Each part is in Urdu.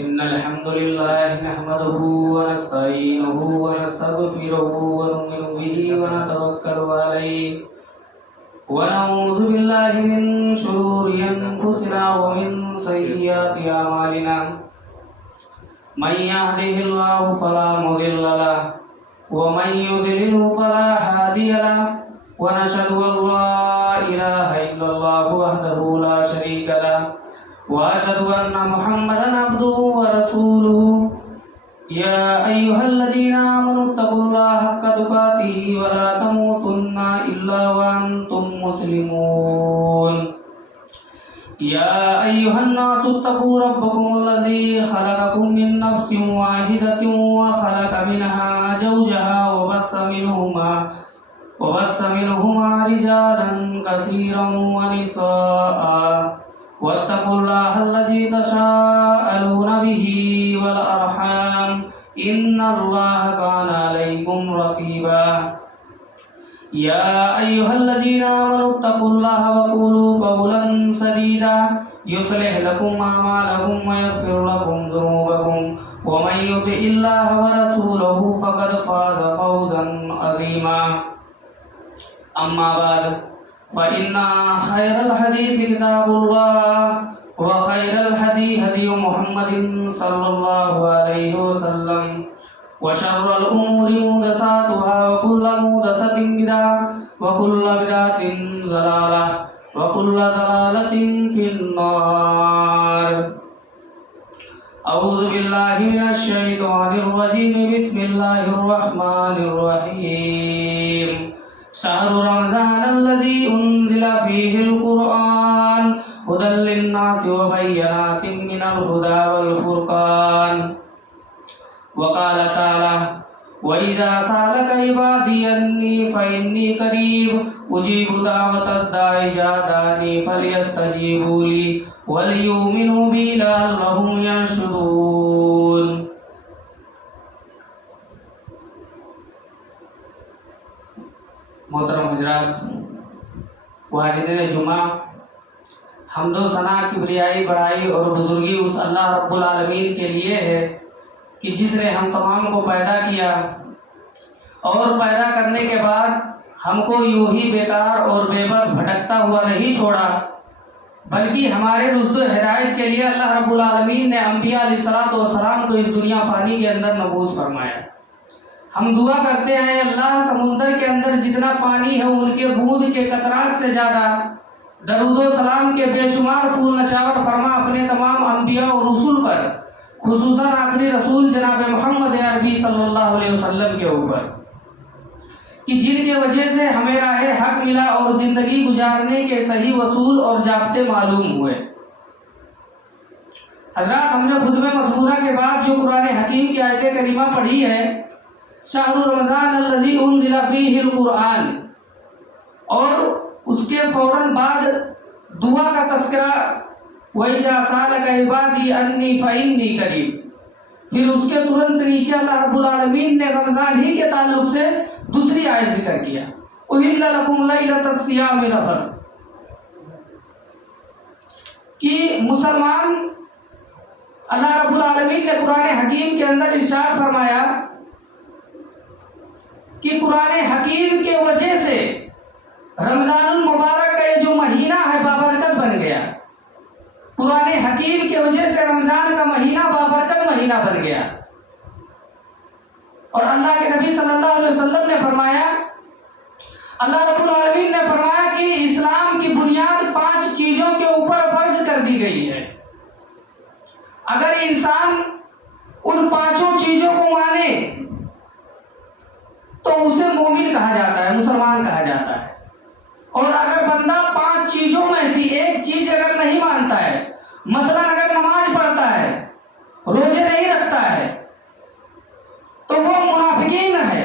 إن الحمد لله نحمده ونستعينه ونستغفره ونؤمن به ونتوكل عليه ونعوذ بالله من شرور أنفسنا ومن سيئات أعمالنا من يهده الله فلا مضل له ومن يضلل فلا هادي له ونشهد أن لا إله إلا الله وحده لا شريك له وأشهد أن محمدا عبده ورسوله يا أيها الذين آمنوا اتقوا الله حق تقاته ولا تموتن إلا وأنتم مسلمون يا أيها الناس اتقوا ربكم الذي خلقكم من نفس واحدة وخلق منها زوجها وبث منهما رجالا كثيرا ونساء واتقوا الله الذي تساءلون به والأرحام إن الله كان عليكم رقيبا يا أيها الذين آمنوا اتقوا الله وقولوا قولا سديدا يصلح لكم أعمالكم ويغفر لكم ذنوبكم ومن يطع الله ورسوله فقد فاز فوزا عظيما أما بعد فإن خير الحديث كتاب الله وخير الهدي هدي محمد صلى الله عليه وسلم وشر الأمور محدثاتها وكل محدثة بدعة وكل بدعة ضلالة وكل ضلالة في النار أعوذ بالله من الشيطان الرجيم بسم الله الرحمن الرحيم شهر رمضان الذي أنزل فيه القرآن هدى للناس وبينات من الهدى والفرقان وقال تعالى وإذا سألك عبادي أني فإني قريب أجيب دعوة الداعي إذا دعاني فليستجيبوا لي وليؤمنوا بي لعلهم يرشدون محترم حضرات واجدین جمعہ، حمد و ثنا کبریائی بڑائی اور بزرگی اس اللہ رب العالمین کے لیے ہے کہ جس نے ہم تمام کو پیدا کیا اور پیدا کرنے کے بعد ہم کو یوں ہی بیکار اور بے بس بھٹکتا ہوا نہیں چھوڑا، بلکہ ہمارے رشد و ہدایت کے لیے اللہ رب العالمین نے انبیاء علیہ السلام کو اس دنیا فانی کے اندر مبعوث فرمایا۔ ہم دعا کرتے ہیں اللہ سمندر کے اندر جتنا پانی ہے ان کے بوند کے قطرات سے زیادہ درود و سلام کے بے شمار پھول نچاور فرما اپنے تمام انبیاء اور رسول پر، خصوصاً آخری رسول جناب محمد عربی صلی اللہ علیہ وسلم کے اوپر، کہ جن کے وجہ سے ہمیں راہ حق ملا اور زندگی گزارنے کے صحیح اصول اور ضابطے معلوم ہوئے۔ حضرات، ہم نے خطبہ مسمورہ کے بعد جو قرآن حکیم کی آیت کریمہ پڑھی ہے، شہر رمضان الذی انزل فیہ القرآن، اور اس کے فوراً بعد دعا کا تذکرہ وَإِذَا سَأَلَكَ عِبَادِي أَنِّي فَإِنِّي قَرِيبٌ، پھر اس کے ترنت نیچے اللہ رب العالمین نے رمضان ہی کے تعلق سے دوسری آیت ذکر کیا، أُحِلَّ لَكُمْ لَيْلَةَ الصِّيَامِ الرَّفَثُ، کہ مسلمان اللہ رب العالمین نے قرآن حکیم کے اندر ارشاد فرمایا کہ قرآن حکیم کے وجہ سے رمضان المبارک کا یہ جو مہینہ ہے بابرکت بن گیا، قرآن حکیم کے وجہ سے رمضان کا مہینہ بابرکت مہینہ بن گیا۔ اور اللہ کے نبی صلی اللہ علیہ وسلم نے فرمایا، اللہ رب العالمین نے فرمایا کہ اسلام کی بنیاد 5 چیزوں کے اوپر فرض کر دی گئی ہے، اگر انسان ان 5 چیزوں کو مانے تو اسے مومن کہا جاتا ہے، مسلمان کہا جاتا ہے، اور اگر بندہ 5 چیزوں میں سے ایک چیز اگر نہیں مانتا ہے، مثلا اگر نماز پڑھتا ہے، روزے نہیں رکھتا ہے، تو وہ منافقین ہے۔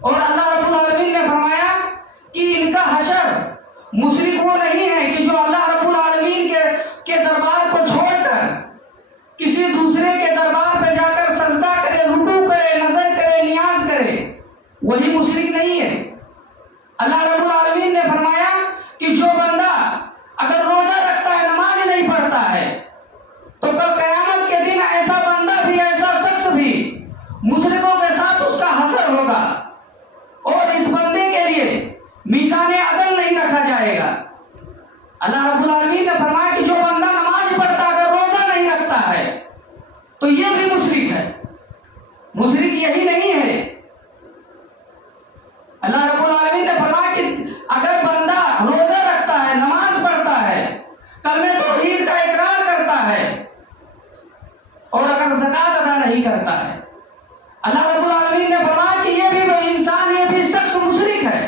اور اللہ رب العالمین نے فرمایا کہ ان کا حشر مشرک وہ نہیں ہے کہ جو اللہ رب العالمین کے دربار کو چھوڑ کر کسی دوسرے کے دربار پہ جا کر سجدہ کرے، رکوع کرے، نظر کرے، نیاز کرے، وہی مشرک نہیں ہے۔ اللہ رب العالمین نے فرمایا کہ جو بندہ اگر روزہ رکھتا ہے، نماز نہیں پڑھتا ہے، تو کل قیامت کے رکھتا ہے تو یہ بھی مشرک ہے. مشرک یہی نہیں ہے. اللہ رب العالمین نے فرمایا کہ اگر بندہ روزہ رکھتا ہے، نماز پڑھتا ہے، کلمہ توحید کا اقرار کرتا ہے اور اگر زکوٰۃ ادا نہیں کرتا ہے، اللہ رب العالمین نے فرمایا کہ یہ بھی انسان، یہ بھی شخص مشرک ہے.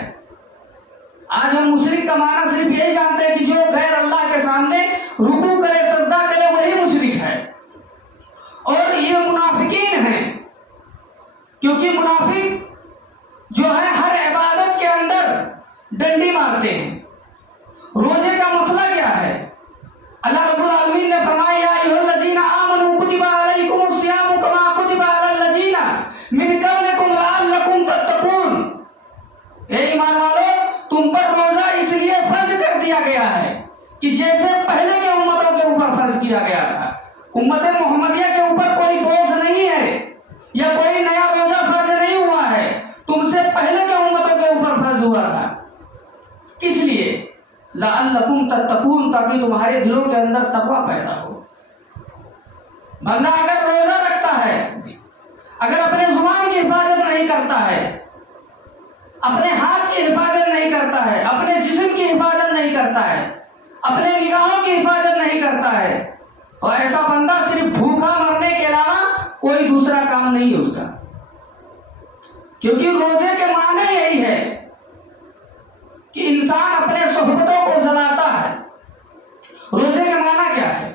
آج ہم مشرک کا معنی صرف یہی جانتے ہیں کہ جو غیر اللہ کے سامنے رکوع کرے، سجدہ کرے، وہی مشرک ہے. اور یہ منافقین ہیں، کیونکہ منافق جو ہے ہر عبادت کے اندر ڈنڈی مارتے ہیں. روزے کا مسئلہ کیا ہے؟ اللہ رب العالمین نے فرمایا یا ایھا الذین آمنوا کتب علیکم الصیام کما کتب علی الذین من قبلکم لعلکم تتقون. اے ایمان والو، تم پر روزہ اس لیے فرض کر دیا گیا ہے کہ جیسے پہلے کے امتوں کے اوپر فرض کیا گیا تھا. امت محمدیہ کے اوپر کوئی بوجھ نہیں ہے یا کوئی نیا روزہ فرض نہیں ہوا ہے، تم سے پہلے کے امتوں کے اوپر فرض ہوا تھا. کس لیے؟ لعلکم تتقون، تاکہ تمہارے دلوں کے اندر تقوی پیدا ہو. بندہ اگر روزہ رکھتا ہے، اگر اپنے زبان کی حفاظت نہیں کرتا ہے، اپنے ہاتھ کی حفاظت نہیں کرتا ہے، اپنے جسم کی حفاظت نہیں کرتا ہے، اپنے نگاہوں کی حفاظت نہیں کرتا ہے، اور ایسا بندہ صرف بھوکا مرنے کے علاوہ کوئی دوسرا کام نہیں ہے اس کا. کیونکہ روزے کے معنی یہی ہے کہ انسان اپنے صحبتوں کو جلاتا ہے. روزے کا معنی کیا ہے؟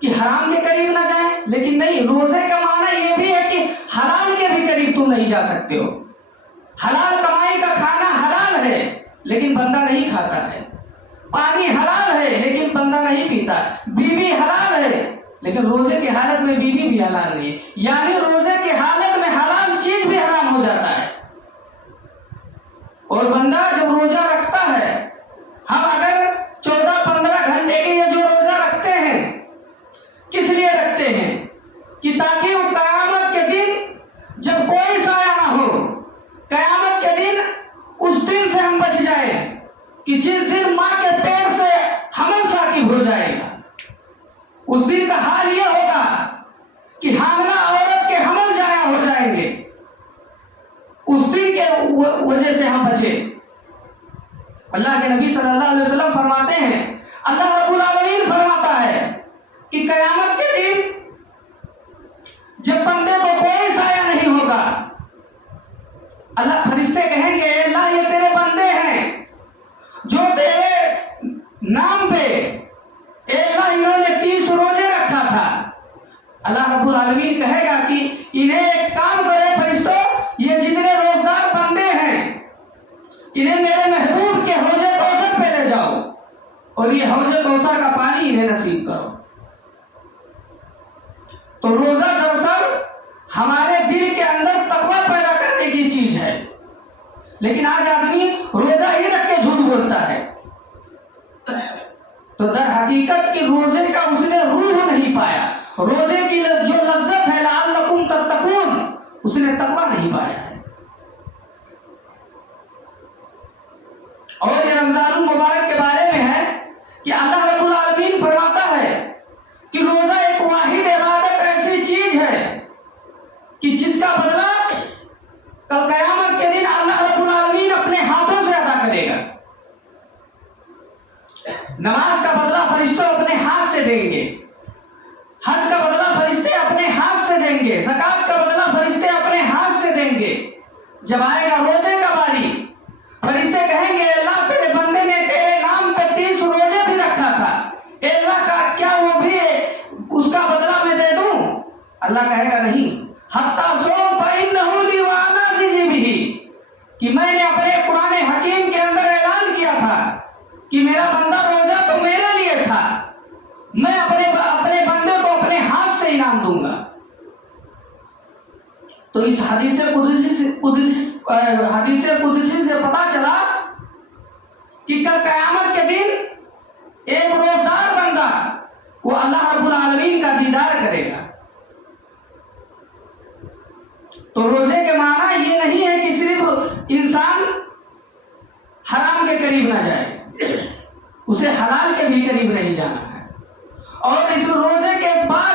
کہ حرام کے قریب نہ جائیں، لیکن نہیں، روزے کا معنی یہ بھی ہے کہ حلال کے بھی قریب تم نہیں جا سکتے ہو. حلال کمائی کا کھانا حلال ہے لیکن بندہ نہیں کھاتا ہے. پانی حلال ہے لیکن بندہ نہیں پیتا. بیوی حلال ہے لیکن روزے کی حالت میں بیوی بھی حلال نہیں ہے. یعنی روزے کی حالت میں حلال چیز بھی حرام ہو جاتا ہے. اور بندہ جب روزہ رکھتا ہے، ہم اگر 14-15 گھنٹے کے یہ جو روزہ رکھتے ہیں، کس لیے رکھتے ہیں؟ کہ تاکہ وہ قیامت کے دن جب کوئی سایہ نہ ہو، قیامت کے دن اس دن سے ہم بچ جائیں کہ جس دن ماں کے پیٹ سے حمل ثاقب ہو جائے گا. اس دن کا حال یہ ہوگا کہ حاملہ عورت کے حمل ضائع ہو جائیں گے. اس دن کے وجہ سے ہم بچے. اللہ کے نبی صلی اللہ علیہ وسلم فرماتے ہیں، اللہ رب العالمین فرماتا ہے کہ قیامت کے دن جب بندے کو کوئی سایہ نہیں ہوگا، اللہ فرشتے کہیں گے اللہ یہ تیرے بندے ہیں جو تیرے نام پہ اے اللہ انہوں نے 30 روزے رکھا تھا. اللہ رب العالمین کہے گا کہ انہیں ایک کام کرے فرشتوں، یہ جتنے روزدار بندے ہیں انہیں میرے محبوب کے حوض کوثر پہ لے جاؤ اور یہ حوض کوثر کا پانی انہیں نصیب کرو. تو روزہ دراصل ہمارے دل کے اندر تقوی پیدا کرنے کی چیز ہے. لیکن آج آدمی روزہ ہی رکھ کے جھوٹ بولتا ہے. تو در حقیقت کی روزے کا اس نے روح نہیں پایا. روزے کی جو لذت ہے لعلکم تتقون، اس نے تقوی نہیں پایا ہے. اور یہ رمضان المبارک کے بارے میں ہے کہ اللہ رب العالمین فرماتا ہے کہ روزہ ایک واحد عبادت ایسی چیز ہے کہ جس کا بدلہ کل قیامت کے دن اللہ رب العالمین اپنے ہاتھوں سے ادا کرے گا. نماز کا بدلہ فرشتے اپنے ہاتھ سے دیں گے، حج کا بدلہ فرشتے اپنے ہاتھ سے دیں گے، زکوٰۃ کا بدلہ فرشتے اپنے ہاتھ سے دیں گے. جب آئے گا روزے کا باری، فرشتے کہیں گے اللہ تیرے بندے نے تیرے نام پہ 30 روزے بھی رکھا تھا، اے اللہ کا کیا وہ بھی اس کا بدلہ میں دے دوں؟ اللہ کہے گا نہیں. حتیٰ صوم فإنه لي وأنا أجزي به، کہ میں نے اپنے قرآن حکیم کے اندر اعلان کیا تھا کہ میرا بندہ روزہ تو میرے لیے تھا، میں اپنے بندے کو اپنے ہاتھ سے انعام دوں گا. تو اس حدیث قدسی سے پتا چلا کہ کل قیامت کے دن ایک روزدار بندہ وہ اللہ رب العالمین کا دیدار کرے گا. تو روزے کے معنی یہ نہیں ہے کہ صرف انسان حرام کے قریب نہ جائے، اسے حلال کے بھی قریب نہیں جانا ہے. اور اس روزے کے بعد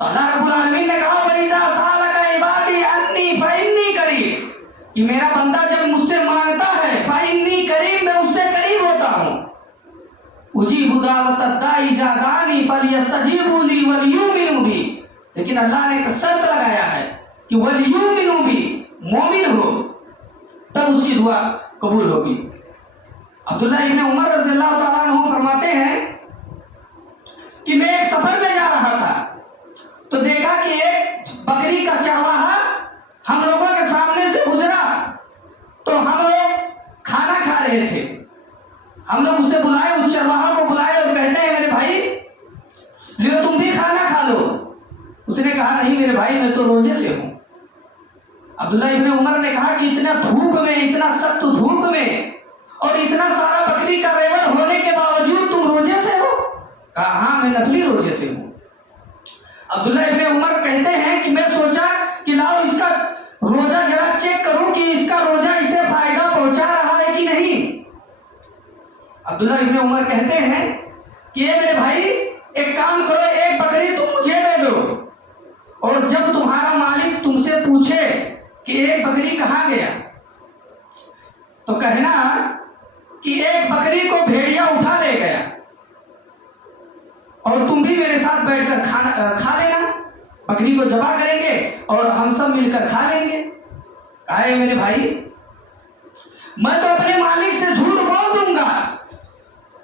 تو اللہ رب العالمین نے کہا وَإِذَا سَأَلَكَ عِبَادِي عَنِّي فَإِنِّي قَرِيبٌ کہ میرا بندہ جب مجھ سے مانگتا ہے فَإِنِّي قَرِيب میں اس سے قریب ہوتا ہوں اُجِیبُ دَعْوَتَ الدَّاعِ إِذَا دَعَانِ فَلْيَسْتَجِیبُوا لِی وَلْیُؤْمِنُوا بِی لیکن اللہ نے ایک شرط لگایا ہے کہ وَلْیُؤْمِنُوا بِی مومن ہو تب اس کی دعا قبول ہوگی۔ عبداللہ ابن عمر رضی اللہ تعالیٰ عنہ فرماتے ہیں کہ میں ایک سفر میں جا رہا تھا تو دیکھا کہ ایک بکری کا چرواہا ہم لوگوں کے سامنے سے گزرا تو ہم لوگ کھانا کھا رہے تھے۔ ہم لوگ اسے بلائے، اس چرواہا کو بلائے اور کہتے ہیں میرے بھائی لیو تم بھی کھانا کھا لو۔ اس نے کہا نہیں میرے بھائی میں تو روزے سے ہوں۔ عبداللہ ابن عمر نے کہا کہ اتنا دھوپ میں، اتنا سخت دھوپ میں اور اتنا سارا بکری کا ریوڑ ہونے کے باوجود تم روزے سے ہو؟ کہا ہاں میں نفلی روزے سے ہوں۔ عبداللہ ابن عمر کہتے ہیں کہ میں سوچا کہ لاؤ اس کا روزہ ذرا چیک کروں کہ اس کا روزہ اسے فائدہ پہنچا رہا ہے کہ نہیں۔ عبداللہ ابن عمر کہتے ہیں کہ اے میرے بھائی ایک کام کرو، ایک بکری تم مجھے دے دو اور جب تمہارا مالک تم سے پوچھے کہ ایک بکری کہاں گیا تو کہنا کہ ایک بکری کو بھیڑیا اٹھا لے گیا اور تم بھی میرے ساتھ بیٹھ کر کھا لینا، بکری کو ذبح کریں گے اور ہم سب مل کر کھا لیں گے۔ کہا ہے میرے بھائی میں تو اپنے مالک سے جھوٹ بول دوں گا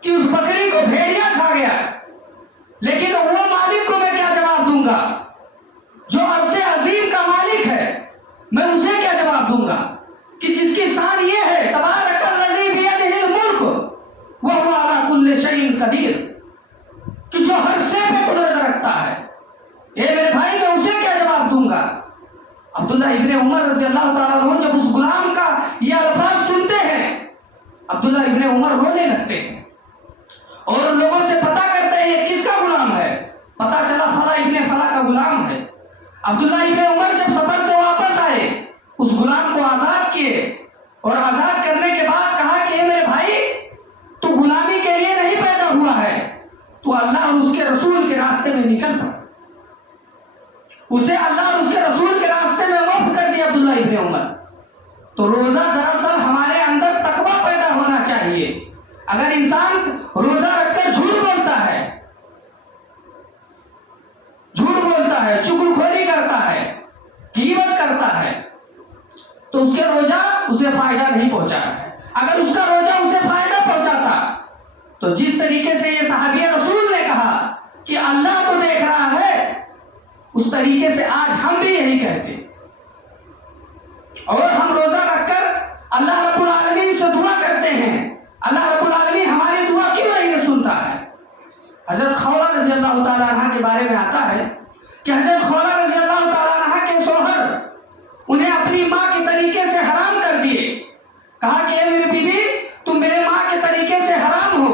کہ اس بکری کو بھیڑیا کھا گیا، لیکن وہ مالک کو میں کیا جواب دوں گا جو عرش عظیم کا مالک ہے، میں اسے کیا جواب دوں گا کہ جس کی شان یہ ہے تبارک الذی بیدہ الملک وہو علی کل شیء قدیر، کہ جو ہر شے پہ قدرت رکھتا ہے۔ اے میرے بھائی میں اسے کیا جواب دوں گا؟ عبداللہ ابن عمر رضی اللہ تعالیٰ عنہ جب اس غلام کا یہ الفاظ سنتے ہیں عبداللہ ابن عمر رونے لگتے ہیں اور لوگوں سے پتہ کرتے ہیں یہ کس کا غلام ہے۔ پتہ چلا فلاں ابن فلاں کا غلام ہے۔ عبداللہ ابن عمر جب سفر سے واپس آئے اس غلام کو آزاد کیے اور آزاد کرنے کے بعد کہا کہ اے میرے بھائی تو غلامی کے لیے نہیں پیدا ہوا ہے، تو اللہ اور اس کے رسول کے راستے میں نکل پڑا۔ اسے اللہ اور اس کے رسول کے راستے میں وقف کر دیا عبداللہ ابن عمر۔ تو روزہ دراصل ہمارے اندر تقویٰ پیدا ہونا چاہیے۔ اگر انسان روزہ رکھ کر جھوٹ بولتا ہے، چغلخوری کرتا ہے، غیبت کرتا ہے تو اس کے روزہ اسے فائدہ نہیں پہنچا ہے۔ اگر اس کا روزہ اسے فائدہ پہنچاتا تو جس طریقے سے یہ صحابی رسول نے کہا کہ اللہ تو دیکھ رہا ہے، اس طریقے سے آج ہم بھی یہی کہتے اور ہم روزہ رکھ کر اللہ رب العالمین سے دعا کرتے ہیں۔ اللہ رب العالمین ہماری دعا کیوں نہیں سنتا ہے؟ حضرت خولہ رضی اللہ تعالیٰ عنہ کے بارے میں آتا ہے کہ حضرت خولہ رضی اللہ تعالیٰ عنہ کے شوہر انہیں اپنی ماں کے طریقے سے حرام کر دیے۔ کہا کہ اے میری بیوی تم میرے ماں کے طریقے سے حرام ہو۔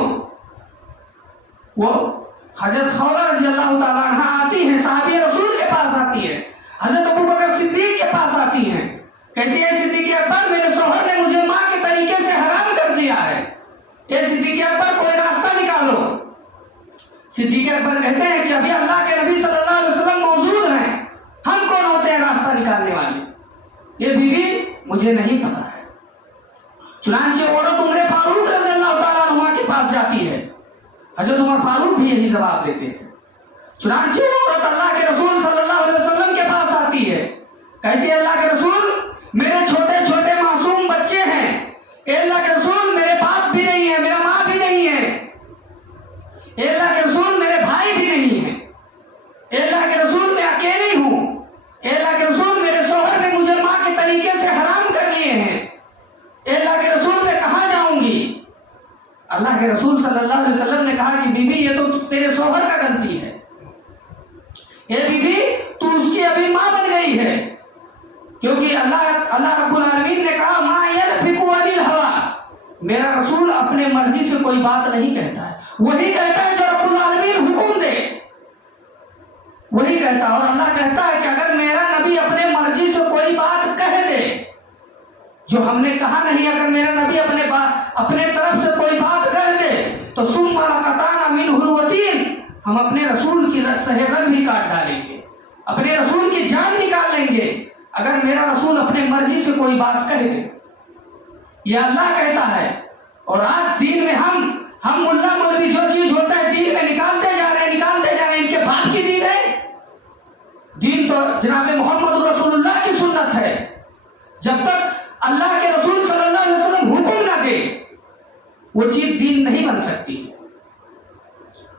وہ حضرت خولہ رضی اللہ تعالیٰ عنہ آتی ہیں، صحابی رسول کے پاس آتی ہے، حضرت ابوبکر صدیق کے پاس آتی ہیں، کہتی ہے صدیق اکبر میرے شوہر نے مجھے ماں کے طریقے سے حرام کر دیا ہے، اے صدیق اکبر کوئی راستہ نکالو۔ صدیق اکبر کہتے ہیں کہ ابھی اللہ کے نبی صلی اللہ علیہ وسلم موجود ہیں، ہم کون ہوتے ہیں راستہ نکالنے والے؟ یہ بیوی مجھے نہیں پتا ہے۔ چنانچہ عورت عمر فاروق رضی اللہ تعالیٰ عنہ کے پاس جاتی ہے، حضرت عمر فاروق بھی یہی جواب دیتے ہیں۔ چنانچہ عورت اللہ کے رسول صلی اللہ علیہ وسلم کے پاس آتی ہے، کہتی ہے اللہ کے رسول میرے چھوٹے چھوٹے معصوم بچے ہیں، اے اللہ کے رسول میرے باپ بھی نہیں ہے، میرا ماں بھی نہیں ہے، اے اللہ کے رسول میرے بھائی بھی نہیں ہیں، اے اللہ کے رسول میں اکیلی ہوں، اے اللہ کے رسول میرے شوہر نے مجھے ماں کے طریقے سے حرام کر لیے ہیں، اے اللہ کے رسول میں کہاں جاؤں گی؟ اللہ کے رسول صلی اللہ علیہ وسلم نے کہا کہ بی بی یہ تو تیرے شوہر کا غلطی ہے، اے بی بی تو اس کی ابھی ماں بن گئی ہے، کیونکہ اللہ رب العالمین نے کہا ما يلفظ عن الهوى، میرا رسول اپنے مرضی سے کوئی بات نہیں کہتا ہے، وہی کہتا ہے جو رب العالمین حکم دے وہی کہتا ہے۔ اور اللہ کہتا ہے کہ اگر میرا نبی اپنے مرضی سے کوئی بات کہہ دے جو ہم نے کہا نہیں، اگر میرا نبی اپنے طرف سے کوئی بات کہہ دے تو ثم لقطعنا منه الوتين، ہم اپنے رسول کی رگ بھی کاٹ ڈالیں گے۔ اپنے رسول کی جان نکال لیں گے اگر میرا رسول اپنے مرضی سے کوئی بات کہہ دے. یہ اللہ کہتا ہے. اور آج دین میں ہم ملا مولوی جو چیز ہوتا ہے دین میں نکالتے جا رہے ہیں. ان کے باپ کی دین ہے. دین تو جناب محمد رسول اللہ کی سنت ہے. جب تک اللہ کے رسول صلی اللہ علیہ وسلم حکم نہ دے وہ چیز دین نہیں بن سکتی.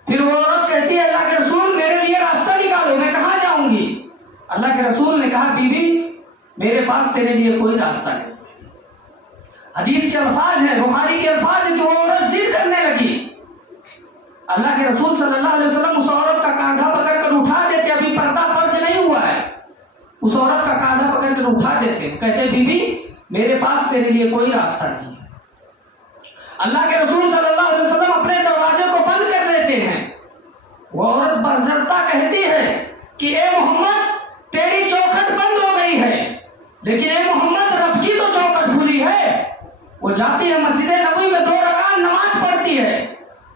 پھر وہ عورت کہتی ہے اللہ کے رسول میرے لیے راستہ نکالو، میں کہاں جاؤں گی؟ اللہ کے رسول نے کہا بی بی میرے پاس تیرے لیے کوئی راستہ نہیں. حدیث کے الفاظ ہیں، بخاری کے الفاظ ہیں کہ وہ عورت ضد کرنے لگی. اللہ کے رسول صلی اللہ علیہ وسلم اس عورت کا کاندھا پکڑ کر اٹھا دیتے. ابھی پردہ فرض نہیں ہوا ہے. اس عورت کا کاندھا پکڑ کر اٹھا دیتے، کہتے بی بی میرے پاس تیرے لیے کوئی راستہ نہیں ہے. اللہ کے رسول صلی اللہ علیہ وسلم اپنے دروازے کو بند کر دیتے ہیں. وہ عورت بزرتا کہتی ہے کہ اے محمد تیری چوکھٹ بند ہو گئی ہے، لیکن اے محمد رب کی تو چوکھٹ کھلی ہے. وہ جاتی ہے مسجد نبوی میں 2 رکعت نماز پڑھتی ہے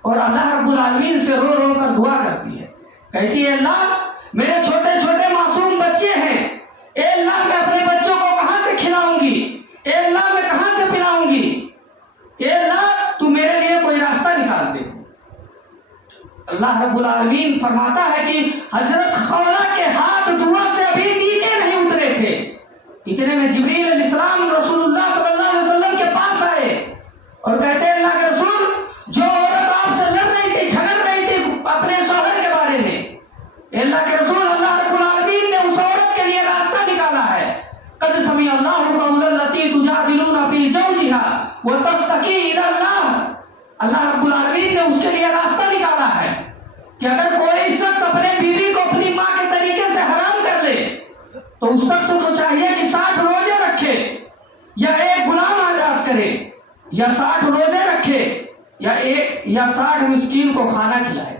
اور اللہ رب العالمین سے رو رو کر دعا کرتی ہے. کہتی ہے اللہ میرے چھوٹے چھوٹے معصوم بچے ہیں، اے اللہ میں اپنے بچوں کو کہاں سے کھلاؤں گی؟ اے اللہ میں کہاں سے پلاؤں گی؟ اے اللہ تو میرے لیے کوئی راستہ نکال دے. اللہ رب العالمین فرماتا ہے کہ حضرت خولہ کے ہاتھ دعا سے ابھی نیچے نہیں اترے تھے، اتنے میں جبریل علیہ السلام رسول اللہ صلی اللہ علیہ وسلم کے پاس آئے اور کہتے ہیں اللہ کے رسول جو عورت آپ سے لڑ رہی تھی، جھگڑ رہی تھی اپنے شوہر کے بارے میں، اللہ کے رسول اللہ رب العالمین نے اس عورت کے لیے راستہ نکالا ہے. قد سمع اللہ قول التی تجادلون فی زوجها وتشتکی الی اللہ. اللہ رب العالمین نے اس کے لیے راستہ نکالا ہے کہ اگر کوئی شخص اپنے بیوی کو اپنی ماں کے طریقے سے حرام کر لے تو اس شخص کو چاہیے کہ 60 روزے رکھے یا ایک غلام آزاد کرے یا 60 روزے رکھے یا 60 مسکین کو کھانا کھلائے.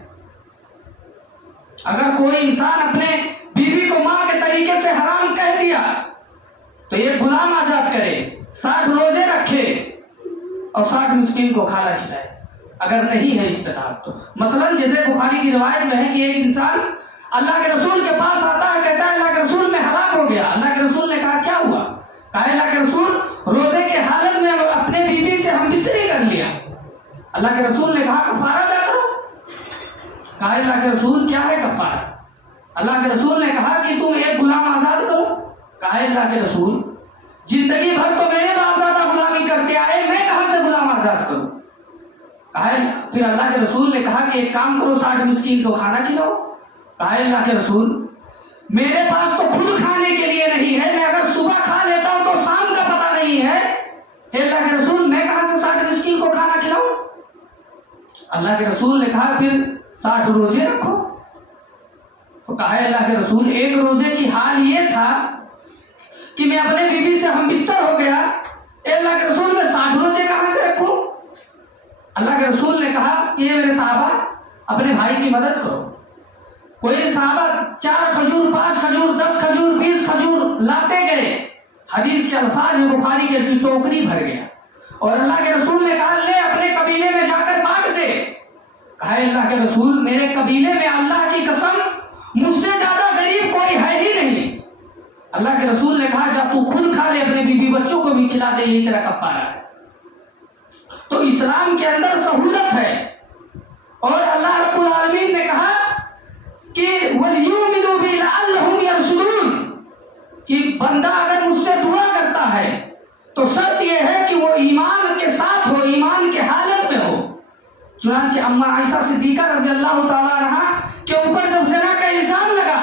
اگر کوئی انسان اپنے بیوی کو ماں کے طریقے سے حرام کہہ دیا تو ایک غلام آزاد کرے، 60 روزے رکھے اور 60 مسکین کو کھانا کھلائے اگر نہیں ہے استطاعت تو. مثلا جیسے بخاری کی روایت میں ہے کہ ایک انسان اللہ کے رسول کے پاس آتا ہے، کہتا ہے اللہ کے رسول میں ہلاک ہو گیا. اللہ کے رسول نے کہا کیا ہوا؟ کہا اللہ کے رسول روزے کے حالت میں اپنے بیوی سے ہم بستری کر لیا. اللہ کے رسول نے کہا کفارہ ادا کرو. کہا اللہ کے رسول کیا ہے کفارہ؟ اللہ کے رسول نے کہا کہ تم ایک غلام آزاد کرو. کہا اللہ کے رسول زندگی بھر تو میرے باپ دادا غلامی کرتے آئے، میں کہاں سے غلام آزاد کروں؟ پھر اللہ کے رسول نے کہا کہ ایک کام کرو 60 مسکین کو کھانا کھلاؤ. کہا اللہ کے رسول میرے پاس تو خود کھانے کے لیے نہیں ہے، میں اگر صبح کھا لیتا ہوں تو شام کا پتہ نہیں ہے. اللہ کے رسول میں کہاں سے 60 مسکین کو کھانا کھلاؤں؟ اللہ کے رسول نے کہا پھر 60 روزے رکھو. تو کہا اللہ کے رسول ایک روزے کی حال یہ تھا کہ میں اپنے بیوی سے ہم بستر ہو گیا، اللہ کے رسول میں 60 روزے کہاں سے رکھوں؟ اللہ کے رسول نے کہا کہ یہ میرے صحابہ اپنے بھائی کی مدد کرو. کوئی صحابہ 4 کھجور 5 کھجور 10 کھجور 20 کھجور لاتے گئے. حدیث کے الفاظ ہیں بخاری کے کی ٹوکری بھر گیا اور اللہ کے رسول نے کہا لے اپنے قبیلے میں جا کر بانٹ دے. کہا اللہ کے رسول میرے قبیلے میں اللہ کی قسم مجھ سے زیادہ غریب کوئی ہے ہی نہیں. اللہ کے رسول نے کہا جا تو خود کھا لے، اپنے بیوی بچوں کو بھی کھلا دے، یہی تیرا کفارہ ہے. تو اسلام کے اندر سہولت ہے اور اللہ رب العالمین نے کہا کہ وَلْيُؤْمِنُوا بِي لَعَلَّهُمْ يَرْشُدُونَ کہ بندہ اگر مجھ سے دعا کرتا ہے تو شرط یہ ہے کہ وہ ایمان کے ساتھ ہو، ایمان کے حالت میں ہو. چنانچہ اماں عائشہ صدیقہ رضی اللہ تعالیٰ عنہا کے اوپر جب زنا کا الزام لگا،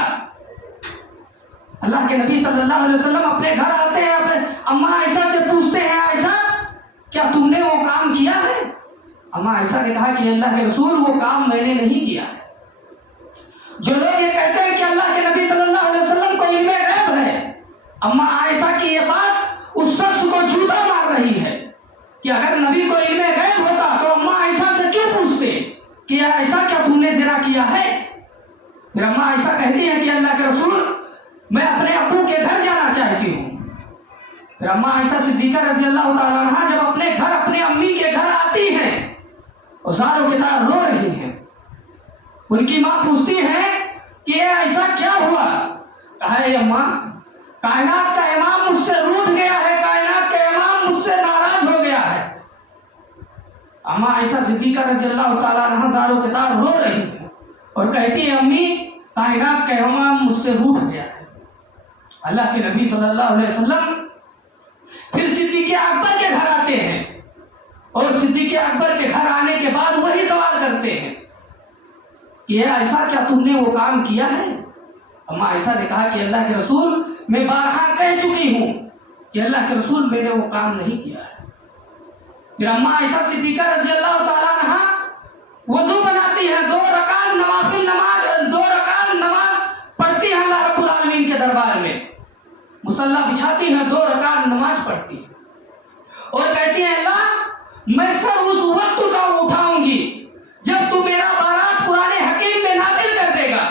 اللہ کے نبی صلی اللہ علیہ وسلم اپنے گھر آتے ہیں، اپنے اماں عائشہ سے پوچھتے ہیں عائشہ کیا تم نے وہ کام کیا ہے؟ اماں عائشہ نے کہا کہ اللہ کے رسول وہ کام میں نے نہیں کیا ہے. جو لوگ یہ کہتے ہیں کہ اللہ کے نبی صلی اللہ علیہ وسلم کو علم غیب ہے، اماں عائشہ کی یہ بات اس شخص کو جھوٹا مار رہی ہے کہ اگر نبی کو علم غیب ہوتا تو اماں عائشہ سے کیوں پوچھتے کہ عائشہ کیا تم نے زنا کیا ہے؟ پھر اماں عائشہ کہتی ہے کہ اللہ کے رسول میں اپنے ابو کے گھر جانا چاہتی ہوں. پھر اماں عائشہ صدیقہ رضی اللہ تعالیٰ عنہ جب اپنے گھر اپنے امی کے گھر آتی ہیں اور زاروں کے دار رو رہی ہیں، ان کی ماں پوچھتی ہے کہ اے عائشہ کیا ہوا؟ کہا اے اماں کائنات کا امام مجھ سے روٹھ گیا ہے، کائنات کا امام مجھ سے ناراض ہو گیا ہے۔ اماں عائشہ صدیقہ رضی اللہ تعالیٰ عنہ زاروں کے تار رو رہی ہیں اور کہتی ہے امی کائنات کا امام مجھ سے روٹھ گیا ہے۔ اللہ کے نبی صلی اللہ علیہ وسلم پھر صدیق اکبر کے گھر آتے ہیں اور صدیق اکبر کے گھر آنے کے بعد وہی سوال کرتے ہیں کہ اے عائشہ کیا تم نے وہ کام کیا ہے؟ اما عائشہ نے کہا کہ اللہ کے رسول میں بارہا کہہ چکی ہوں کہ اللہ کے رسول میں نے وہ کام نہیں کیا ہے۔ پھر اما عائشہ صدیقہ رضی اللہ تعالیٰ عنہ وضو بناتی ہیں، 2 رکعت نوافل نماز 2 رکعت نماز پڑھتی ہیں اللہ رب العالمین کے دربار میں، مصلی بچھاتی ہیں، 2 رکعت نماز پڑھتی ہیں اور کہتی ہیں اللہ میں سر اس وقت کا اٹھاؤں گی جب تو میرا بارات قرآن حکیم میں نازل کر دے گا۔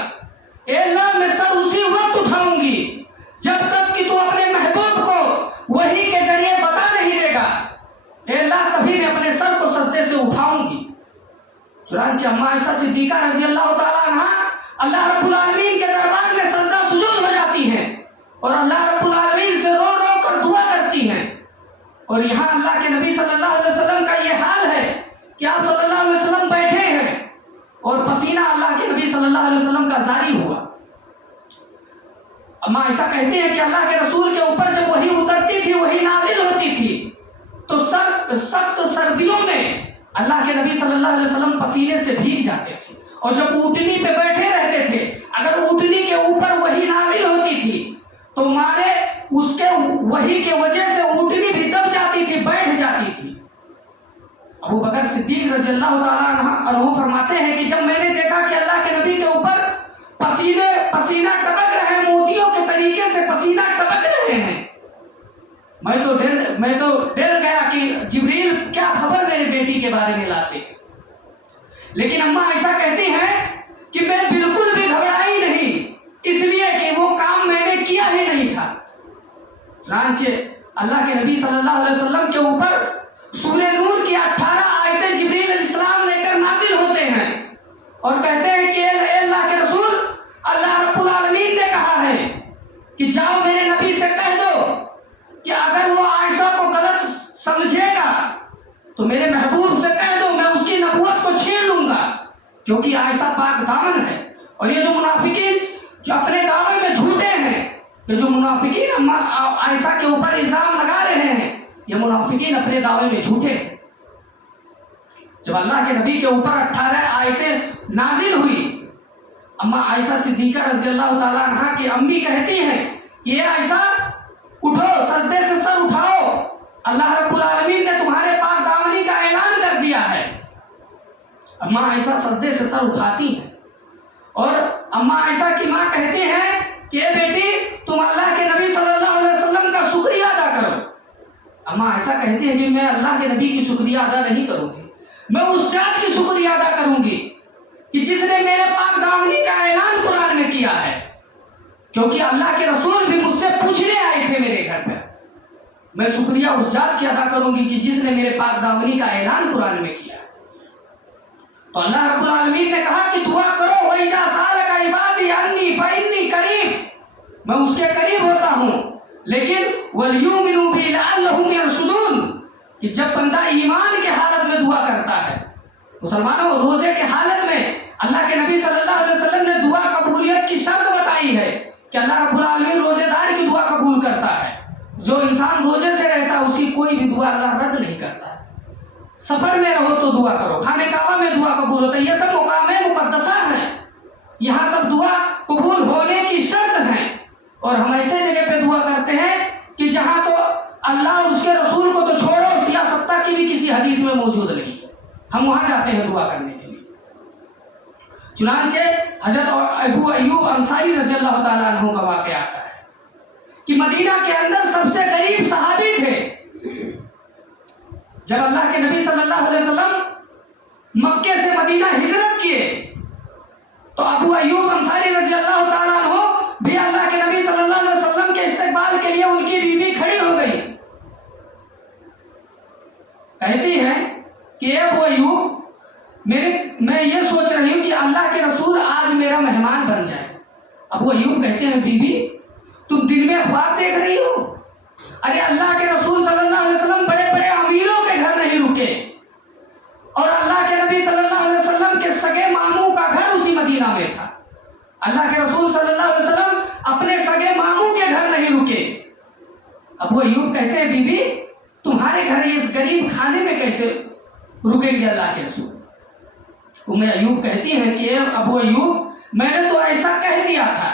اے اللہ میں سر اسی وقت اٹھاؤں گی جب تک کہ تو اپنے محبوب کو وحی کے ذریعے بتا نہیں دے گا۔ اے اللہ کبھی میں اپنے سر کو سجدے سے اٹھاؤں گی۔ چنانچہ اما عائشہ صدیقہ رضی اللہ تعالیٰ عنہ اللہ رب العالمین کے دربار میں سجدہ سجود ہو جاتی ہیں اور اللہ رب العالمین سے رو رو کر دعا کرتی ہیں۔ اور یہاں اللہ کے نبی صلی اللہ علیہ وسلم کا یہ حال ہے کہ آپ صلی اللہ علیہ وسلم بیٹھے ہیں اور پسینہ اللہ کے نبی صلی اللہ علیہ وسلم کا جاری ہوا۔ اما عائشہ کہتی ہیں کہ اللہ کے رسول کے اوپر جب وحی اترتی تھی، وحی نازل ہوتی تھی تو سخت سردیوں میں اللہ کے نبی صلی اللہ علیہ وسلم پسینے سے بھیگ جاتے تھے اور جب اونٹنی پہ بیٹھے رہتے تھے اگر اونٹنی کے اوپر وحی نازل ہوتی تھی تو مارے اس کے وحی کے وجہ سے اونٹنی بھی دب جاتی تھی، بیٹھ جاتی تھی۔ ابو بکر صدیق رضی اللہ تعالیٰ عنہ فرماتے ہیں کہ جب میں نے دیکھا کہ اللہ کے نبی کے اوپر پسینہ ٹپک رہے ہیں، موتیوں کے طریقے سے پسینہ ٹپک رہے ہیں، میں تو ڈر گیا کہ جبریل کیا خبر میرے بیٹی کے بارے میں لاتے۔ لیکن اما عائشہ کہتی ہیں کہ میں بالکل بھی گھبرائی نہیں، اس لیے کہ وہ کام میں نے کیا ہی نہیں تھا۔ چنانچہ اللہ کے نبی صلی اللہ علیہ وسلم کے اوپر سورہ نور کی 18 آیتیں جبریل علیہ السلام لے کر نازل ہوتے ہیں اور کہتے ہیں کہ اے اللہ کے رسول اللہ رب العالمین نے کہا ہے کہ جاؤ میرے نبی سے کہہ دو کہ اگر وہ عائشہ کو غلط سمجھے گا تو میرے محبوب سے کہہ دو میں اس کی نبوت کو چھین لوں گا، کیونکہ عائشہ پاک دامن ہے۔ اور یہ جو منافقین جو اپنے دعوے میں جھوٹے ہیں، یہ جو منافقین عائشہ کے اوپر الزام لگا رہے ہیں، یہ منافقین اپنے دعوے میں جھوٹے ہیں۔ جب اللہ کے نبی کے اوپر 18 آیتیں نازل ہوئی، اما عائشہ صدیقہ رضی اللہ تعالیٰ عنہ کی امی کہتی ہیں کہ اے عائشہ اٹھو، سجدے سے سر اٹھاؤ، اللہ رب العالمین نے تمہارے پاک دامنی کا اعلان کر دیا ہے۔ اما عائشہ سجدے سے سر اٹھاتی ہیں اور اما عائشہ کی ماں کہتی ہیں کہ اے بیٹی تم اللہ کے نبی صلی اللہ علیہ وسلم کا شکریہ ادا کرو۔ اما عائشہ کہتی ہیں کہ میں اللہ کے نبی کی شکریہ ادا نہیں کروں گی، میں اس ذات کی شکریہ ادا کروں گی کہ جس نے میرے پاک دامنی کا اعلان قرآن میں کیا ہے، کیونکہ اللہ کے رسول بھی مجھ سے پوچھنے آئے تھے میرے گھر پہ۔ میں شکریہ اس ذات کی ادا کروں گی کہ جس نے میرے پاک دامنی کا اعلان قرآن میں کیا ہے۔ تو اللہ رب العالمین نے کہا کہ دعا کرو وَإِذَا سَأَلَكَ عِبَادِي عَنِّي فَإِنِّي قَرِيبٌ، میں اس کے قریب ہوتا ہوں، لیکن وَلْيُؤْمِنُوا بِي لَعَلَّهُمْ يَرْشُدُونَ، کہ جب بندہ ایمان کے حالت میں دعا کرتا ہے، مسلمانوں روزے کے حالت میں اللہ کے نبی صلی اللہ علیہ وسلم نے دعا قبولیت کی شرط بتائی ہے کہ اللہ رب العالمین روزے دار کی دعا قبول کرتا ہے۔ جو انسان روزے سے رہتا ہے اس کی کوئی بھی دعا اللہ رد نہیں کرتا ہے۔ سفر میں رہو تو دعا کرو، خانہ کعبہ میں دعا قبول ہوتا ہے، یہ سب مقام مقدسہ ہیں، یہاں سب دعا قبول ہونے کی شرط ہیں۔ اور ہم ایسے جگہ پہ دعا کرتے ہیں کہ جہاں تو اللہ اور اس کے رسول کو تو چھوڑو، سیاستہ کی بھی کسی حدیث میں موجود نہیں ہے، ہم وہاں جاتے ہیں دعا کرنے کے لیے۔ چنانچہ حضرت ابو ایوب انصاری رضی اللہ تعالیٰ عنہ کا واقعہ آتا ہے کہ مدینہ کے اندر سب سے غریب صحابی تھے۔ جب اللہ کے نبی صلی اللہ علیہ وسلم مکے سے مدینہ ہجرت کیے تو ابو ایوب انصاری رضی اللہ تعالیٰ عنہ بھی اللہ کے نبی صلی اللہ علیہ وسلم کے استقبال کے لیے ان کی بیوی کھڑی ہو گئی، کہتی ہیں کہ اے ابو ایوب میں یہ سوچ رہی ہوں کہ اللہ کے رسول آج میرا مہمان بن جائے۔ ابو ایوب کہتے ہیں بیوی تم دن میں خواب دیکھ رہی ہو؟ ارے اللہ کے رسول صلی اللہ علیہ وسلم بڑے بڑے امیروں کے گھر نہیں رکے، اور اللہ کے نبی صلی اللہ علیہ وسلم کے سگے ماموں کا گھر اسی مدینہ میں تھا۔ اللہ کے رسول صلی اللہ علیہ وسلم اپنے سگے ماموں کے گھر نہیں رکے۔ ابو ایوب کہتے ہیں بی بی تمہارے گھر اس غریب خانے میں کیسے رکیں گے اللہ کے رسول؟ ام ایوب کہتی ہیں کہ ابو ایوب میں نے تو ایسا کہہ دیا تھا۔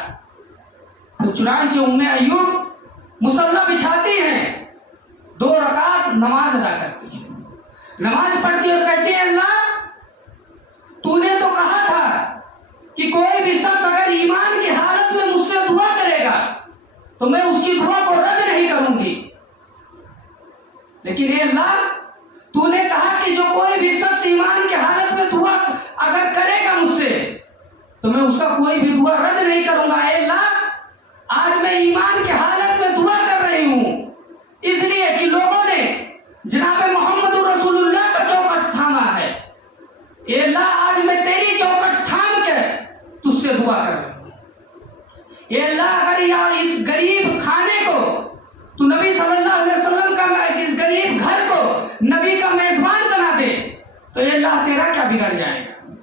تو چنانچہ ام ایوب مصلی بچھاتی ہیں، 2 رکعت نماز ادا کرتی ہیں، نماز پڑھتی اور کہتی ہیں اللہ تو نے تو کہا تھا کہ کوئی بھی شخص اگر ایمان کی حالت میں مجھ سے دعا کرے گا تو میں اس کی دعا کو رد نہیں کروں گی، لیکن اے اللہ تو نے کہا کہ جو کوئی بھی شخص ایمان کی حالت میں دعا اگر کرے گا مجھ سے تو میں اس کا کوئی بھی دعا رد نہیں کروں گا۔ اے اللہ آج میں ایمان کی حالت میں دعا کر رہی ہوں اس لیے کہ لوگوں نے جناب محمد رسول اللہ کا چوکٹ تھاما ہے۔ اے اللہ آج میں تیری چوکٹ تھام کے تجھ سے دعا کر رہی ہوں۔ اے اللہ اگر اس غریب کھانے کو تو نبی صلی اللہ علیہ وسلم کا اس غریب گھر کو نبی کا میزبان بنا دے تو اے اللہ تیرا کیا بگڑ جائے گا۔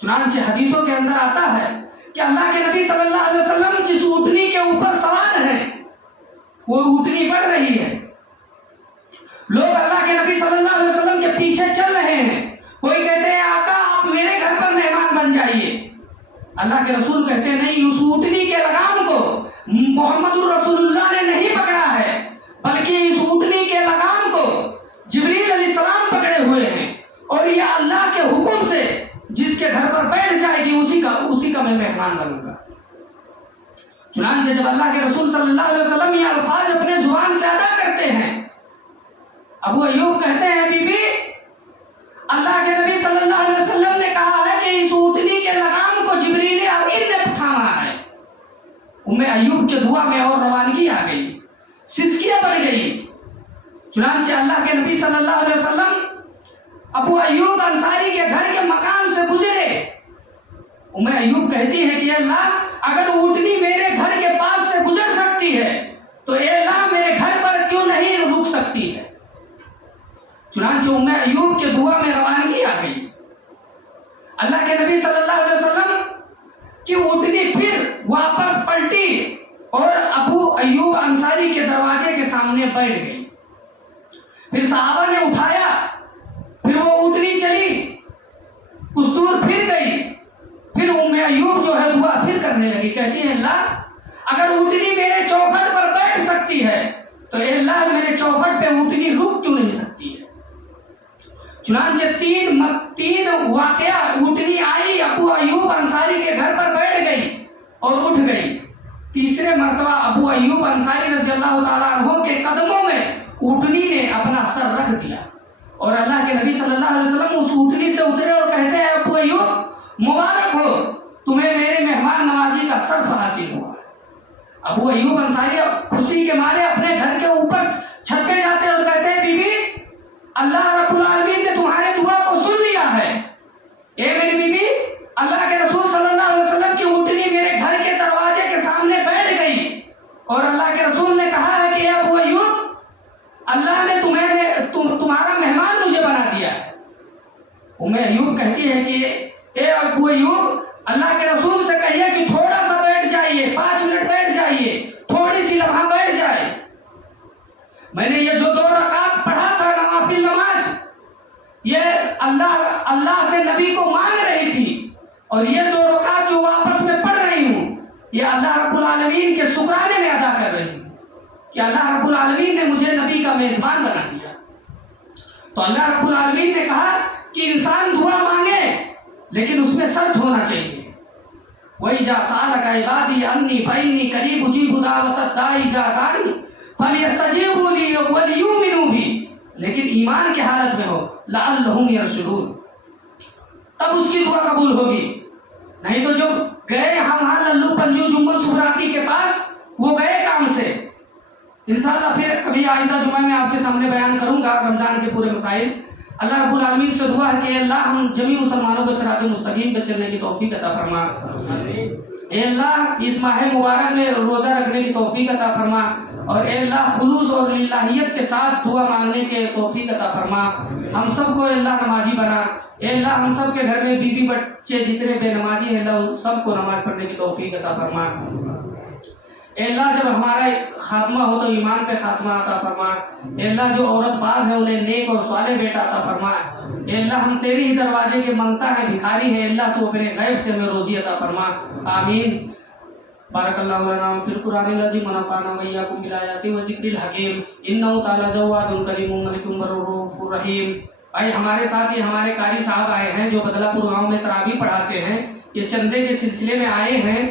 چنانچہ حدیثوں کے اندر آتا ہے کہ اللہ کے نبی صلی اللہ علیہ وسلم جس اونٹنی کے اوپر سوار ہیں وہ اونٹنی بڑھ رہی ہے، لوگ اللہ کے نبی صلی اللہ علیہ وسلم کے پیچھے چل رہے ہیں، کوئی کہتے ہیں آقا آپ میرے گھر پر مہمان بن جائیے، اللہ کے رسول کہتے ہیں نہیں، اس اونٹنی کے لگام کو محمد رسول اللہ نے نہیں پکڑا ہے بلکہ اس اونٹنی کے لگام کو جبریل علیہ السلام پکڑے ہوئے ہیں، اور یہ اللہ کے حکم سے جس کے گھر پر بیٹھ جائے گی اسی کا میں مہمان بنوں گا۔ چنانچہ جب اللہ کے رسول صلی اللہ علیہ وسلم یہ الفاظ اپنے زبان سے ادا کرتے ہیں، ابو ایوب کہتے ہیں بی بی اللہ کے نبی صلی اللہ علیہ وسلم نے کہا ہے کہ اس اونٹنی کے لگام کو جبریل امین نے تھاما ہے۔ ام ایوب کے دعا میں اور روانگی آ گئی، سسکیاں بن گئی۔ چنانچہ اللہ کے نبی صلی اللہ علیہ وسلم ابو ایوب انصاری کے گھر کے مکان سے گزرے۔ ام ایوب کہتی ہے کہ اللہ اگر اونٹنی میرے گھر کے پاس سے گزر سکتی ہے تو اے اللہ میرے گھر پر کیوں نہیں رک سکتی ہے۔ چنانچہ ام ایوب کے دعا میں روانگی آ گئی۔ اللہ کے نبی صلی اللہ علیہ وسلم کی اونٹنی پھر واپس پلٹی اور ابو ایوب انصاری کے دروازے کے سامنے بیٹھ گئی۔ پھر صحابہ نے اٹھایا، پھر وہ اونٹنی چلی، کچھ دور پھر گئی، پھر ام ایوب جو ہے دعا پھر کرنے لگی، کہتی ہے اللہ اگر اونٹنی میرے چوکھٹ پر بیٹھ سکتی ہے تو اے اللہ میرے چوکھٹ پہ اونٹنی رک کیوں نہیں سکتی ہے۔ چنانچہ تین واقعہ اونٹنی آئی، ابو ایوب انصاری کے گھر پر بیٹھ گئی اور اٹھ گئی۔ تیسرے مرتبہ ابو ایوب انصاری رضی اللہ تعالیٰ عنہ کے قدموں میں اونٹنی نے اپنا سر رکھ دیا، اور اللہ کے نبی صلی اللہ علیہ وسلم اس اونٹنی سے اترے اور کہتے ہیں ابو ایوب مبارک ہو، تمہیں میرے مہمان نوازی کا شرف حاصل ہوا۔ ابو ایوب انصاری خوشی کے مارے اپنے گھر کے اوپر چھت پہ جاتے اور کہتے ہیں بی بی اللہ رب العالمین نے تمہارے دعا کو سن لیا ہے۔ اے میری بی بی اللہ کے رسول صلی اللہ علیہ وسلم کی اونٹنی میرے گھر کے دروازے کے سامنے بیٹھ گئی، اور اللہ کے رسول نے کہا ہے کہ اے ابو ایوب اللہ نے تمہارا مہمان مجھے بنا دیا ہے۔ ام ایوب کہتی ہے کہ اے ابو ایوب اللہ کے رسول سے کہیے کہ تھوڑا سا بیٹھ جائیے، 5 منٹ بیٹھ جائیے، تھوڑی سی لمحہ بیٹھ جائے۔ میں نے یہ جو 2 رکعت پڑھا تھا نوافل نماز، یہ اللہ سے نبی کو مانگ رہی تھی، اور یہ 2 رکعت جو واپس میں پڑھ رہی ہوں یہ اللہ رب العالمین کے شکرانے میں ادا کر رہی ہوں کہ اللہ رب العالمین نے مجھے نبی کا میزبان بنا دیا۔ تو اللہ رب العالمین نے کہا کہ انسان دعا مانگے لیکن اس میں شرط ہونا چاہیے۔ وَإِذَا سَأَلَكَ عِبَادِي عَنِّي فَإِنِّي قَرِيبٌ أُجِيبُ دَعْوَةَ الدَّاعِ إِذَا دَعَانِ فَلْيَسْتَجِيبُوا لِي وَلْيُؤْمِنُوا بِي، لیکن ایمان کی حالت میں ہو لَعَلَّهُمْ يَرْشُدُونَ، تب اس کی دعا قبول ہوگی۔ نہیں تو جو گئے ہم وہاں للو پنجو جنگل سبراتی کے پاس، وہ گئے کام سے۔ انشاءاللہ پھر کبھی آئندہ جمعہ میں آپ کے سامنے بیان کروں گا رمضان کے پورے مسائل۔ اللہ رب العالمین سے دعا ہے کہ اللہ ہم جمیع مسلمانوں کو صراط مستقیم پہ چلنے کی توفیق عطا فرما۔ اے اللہ اس ماہ مبارک میں روزہ رکھنے کی توفیق عطا فرما، اور اے اللہ خلوص اور للہیت کے ساتھ دعا مانگنے کے توفیق عطا فرما، ہم سب کو اے اللہ نمازی بنا، اے اللہ ہم سب کے گھر میں بیوی بچے جتنے بے نمازی ہیں اللہ سب کو نماز پڑھنے کی توفیق عطا فرما، اے اللہ جب ہمارا خاتمہ ہو تو ایمان پہ خاتمہ عطا فرما، اے اللہ جو عورت باز ہے انہیں نیک اور صالح بیٹا عطا فرما، اے اللہ ہم تیری ہی دروازے کے منگتا ہے بھکاری ہے، اللہ تو اپنے غیب سے ہمیں روزی عطا فرما، آمین۔ بارک اللہ لنا فی القرآن العظیم ونفعنا وإياكم بالآیات والذکر الحکیم، انہ تعالی جواد کریم ملک رؤوف الرحیم۔ بھائی ہمارے ساتھ یہ ہمارے قاری صاحب آئے ہیں جو بدلہ پور گاؤں میں تراویح پڑھاتے ہیں، یہ چندے کے سلسلے میں آئے ہیں۔